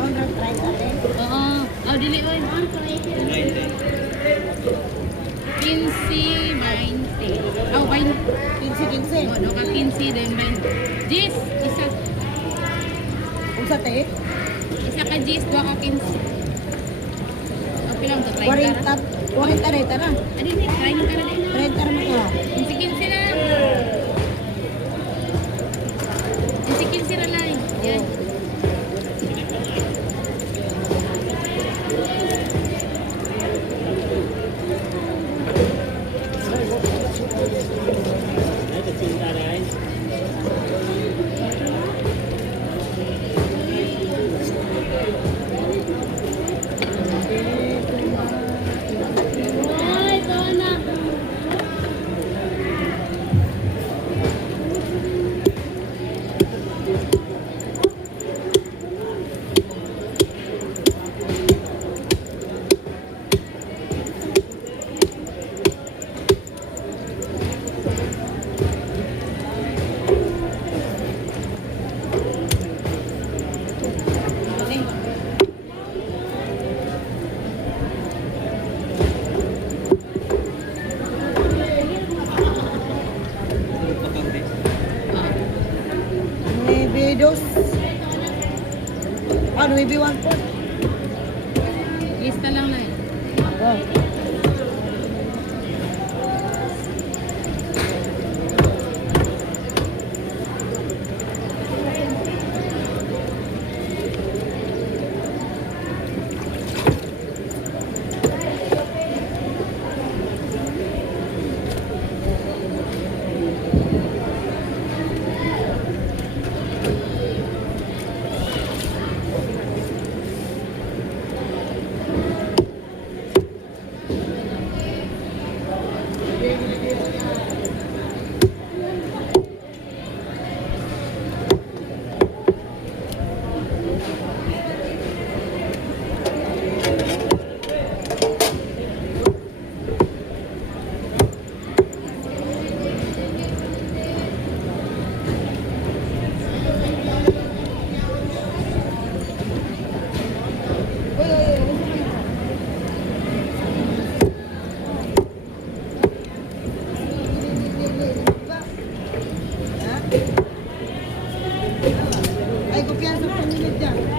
Oo. Oh, dili oy. 15, 20. Oh, 20. 15. Oh, do ka 15 din 20. Jis, isa. Unsa te? Isa ka Jis, dua ka 15. Okay lang to, 40, 40 reta na. Adi ni, try ka na din. 30 naman ka. 15 na. 15 na lang. Yan. Maybe dos. Ano, maybe 1/4. Lista lang na yun. Oh. Ay, kumpiyansa po nila dyan.